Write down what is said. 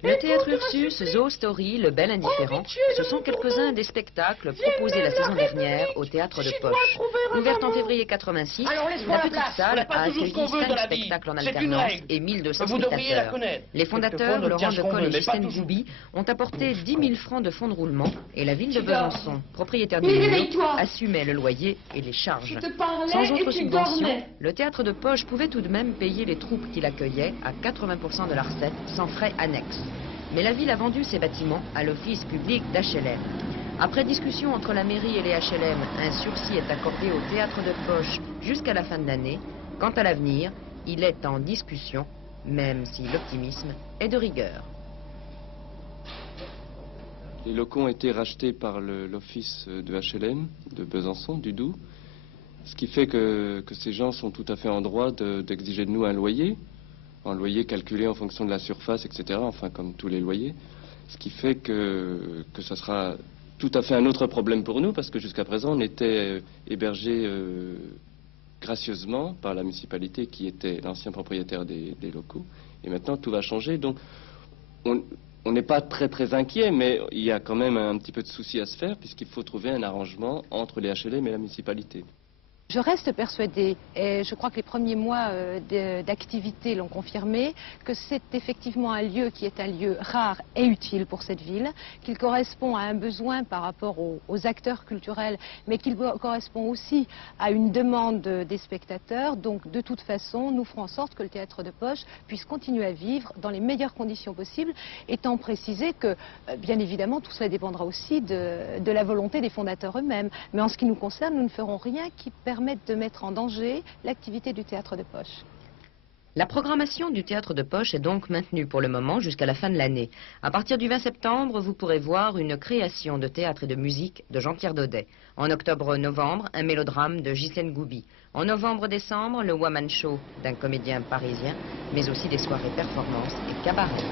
Le théâtre Ursus, Zoo Story, Le Bel Indifférent, ce sont quelques-uns des spectacles proposés la saison dernière au théâtre de Poche. Ouverte en février 86, la petite salle a accueilli 5 spectacles en alternance et 1200 spectateurs. Les fondateurs, Laurent Decolle et Ghislaine Goubi, ont apporté 10 000 francs de fonds de roulement et la ville de Besançon, propriétaire du lieu, assumait le loyer et les charges. Sans autre subvention, le théâtre de Poche pouvait tout de même payer les troupes qu'il accueillait à 80% de la recette, sans frais annexes. Mais la ville a vendu ses bâtiments à l'office public d'HLM. Après discussion entre la mairie et les HLM, un sursis est accordé au théâtre de Poche jusqu'à la fin de l'année. Quant à l'avenir, il est en discussion, même si l'optimisme est de rigueur. Les locaux ont été rachetés par l'office de HLM de Besançon, du Doubs, ce qui fait que ces gens sont tout à fait en droit d'exiger de nous un loyer calculé en fonction de la surface, etc., enfin comme tous les loyers, ce qui fait que ça sera tout à fait un autre problème pour nous, parce que jusqu'à présent on était hébergés gracieusement par la municipalité qui était l'ancien propriétaire des locaux, et maintenant tout va changer, donc on n'est pas très inquiet, mais il y a quand même un petit peu de souci à se faire, puisqu'il faut trouver un arrangement entre les HLM et la municipalité. Je reste persuadée, et je crois que les premiers mois d'activité l'ont confirmé, que c'est effectivement un lieu qui est un lieu rare et utile pour cette ville, qu'il correspond à un besoin par rapport aux acteurs culturels, mais qu'il correspond aussi à une demande des spectateurs. Donc de toute façon, nous ferons en sorte que le théâtre de Poche puisse continuer à vivre dans les meilleures conditions possibles, étant précisé que, bien évidemment, tout cela dépendra aussi de la volonté des fondateurs eux-mêmes. Mais en ce qui nous concerne, nous ne ferons rien qui permette de mettre en danger l'activité du théâtre de Poche. La programmation du théâtre de Poche est donc maintenue pour le moment jusqu'à la fin de l'année. À partir du 20 septembre, vous pourrez voir une création de théâtre et de musique de Jean-Pierre Daudet. En octobre-novembre, un mélodrame de Ghislaine Goubi. En novembre-décembre, le One Man Show d'un comédien parisien, mais aussi des soirées performances et cabaret.